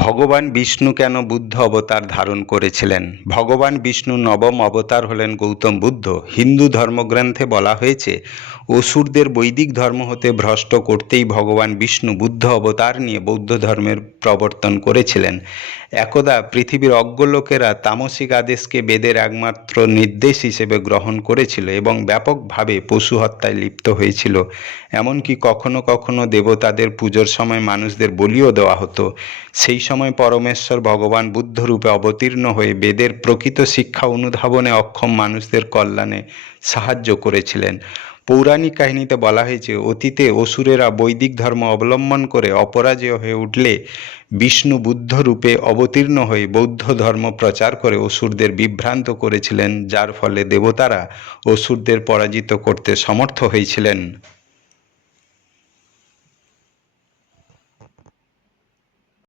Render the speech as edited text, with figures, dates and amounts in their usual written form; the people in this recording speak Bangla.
ভগবান বিষ্ণু কেন বুদ্ধ অবতার ধারণ করেছিলেন? ভগবান বিষ্ণু নবম অবতার হলেন গৌতম বুদ্ধ। হিন্দু ধর্মগ্রন্থে বলা হয়েছে, অসুরদের বৈদিক ধর্ম হতে ভ্রষ্ট করতেই ভগবান বিষ্ণু বুদ্ধ অবতার নিয়ে বৌদ্ধ ধর্মের প্রবর্তন করেছিলেন। একদা পৃথিবীর অজ্ঞ লোকেরা তামসিক আদেশকে বেদের একমাত্র নির্দেশ হিসেবে গ্রহণ করেছিল এবং ব্যাপকভাবে পশু হত্যায় লিপ্ত হয়েছিল। এমনকি কখনো কখনো দেবতাদের পুজোর সময় মানুষদের বলিও দেওয়া হতো। সেই সময় পরমেশ্বর ভগবান বুদ্ধরূপে অবতীর্ণ হয়ে বেদের প্রকৃত শিক্ষা অনুধাবনে অক্ষম মানুষদের কল্যাণে সাহায্য করেছিলেন। পৌরাণিক কাহিনীতে বলা হয়েছে, অতীতে অসুরেরা বৈদিক ধর্ম অবলম্বন করে অপরাজেয় হয়ে উঠলে বিষ্ণু বুদ্ধ রূপে অবতীর্ণ হয়ে বৌদ্ধ ধর্ম প্রচার করে অসুরদের বিভ্রান্ত করেছিলেন, যার ফলে দেবতারা অসুরদের পরাজিত করতে সমর্থ হয়েছিলেন।